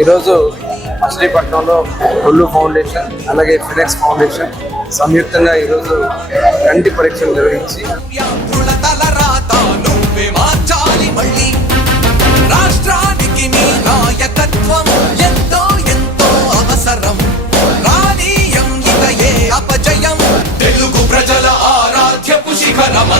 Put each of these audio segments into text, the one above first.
ఈరోజు మచిలీపట్నంలో ఒళ్ళు ఫౌండేషన్ అలాగే ఫినెక్స్ ఫౌండేషన్ సంయుక్తంగా ఈరోజు కంటి పరీక్షలు నిర్వహించి రాష్ట్రానికి నాయకత్వం ఎంతో ఎంతో అవసరం. అపజయం. తెలుగు ప్రజల ఆరాధ్యపు శిఖరమ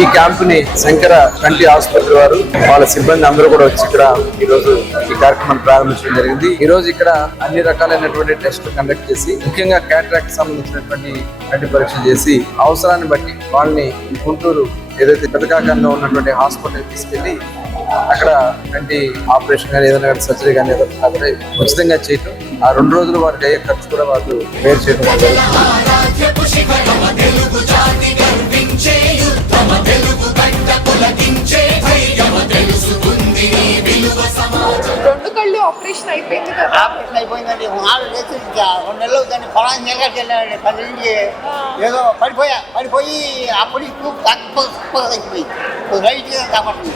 ఈ క్యాంపుని శంకర కంటి ఆసుపత్రి వారు వాళ్ళ సిబ్బంది అందరూ కూడా వచ్చి ఇక్కడ ఈ రోజు ఈ కార్యక్రమం ప్రారంభించడం జరిగింది. ఈ రోజు ఇక్కడ అన్ని రకాలైనటువంటి టెస్టులు కండక్ట్ చేసి ముఖ్యంగా క్యాట్రాక్ట్ సంబంధించినటువంటి కంటి పరీక్ష చేసి అవసరాన్ని బట్టి వాళ్ళని గుంటూరు ఏదైతే పెదకాకంలో ఉన్నటువంటి హాస్పిటల్ తీసుకెళ్ళి అక్కడ కంటి ఆపరేషన్ కానీ ఏదైనా సర్జరీ కానీ ఏదైనా కాకపోతే ఉచితంగా చేయటం ఆ రెండు రోజులు వారికి అయ్యే ఖర్చు కూడా వాళ్ళు వేరు చేయడం జరుగుతుంది. ఆపరేషన్ అయిపోయింది కదా. ఆపరేషన్ అయిపోయిందండి. నాలుగు ఇంకా రెండు నెలలు దాన్ని ఫలానా నెలకి వెళ్ళానండి పది నుంచి ఏదో పడిపోయా. పడిపోయి అప్పుడు చూపు తగ్గిపోయింది రైట్గా కాబట్టి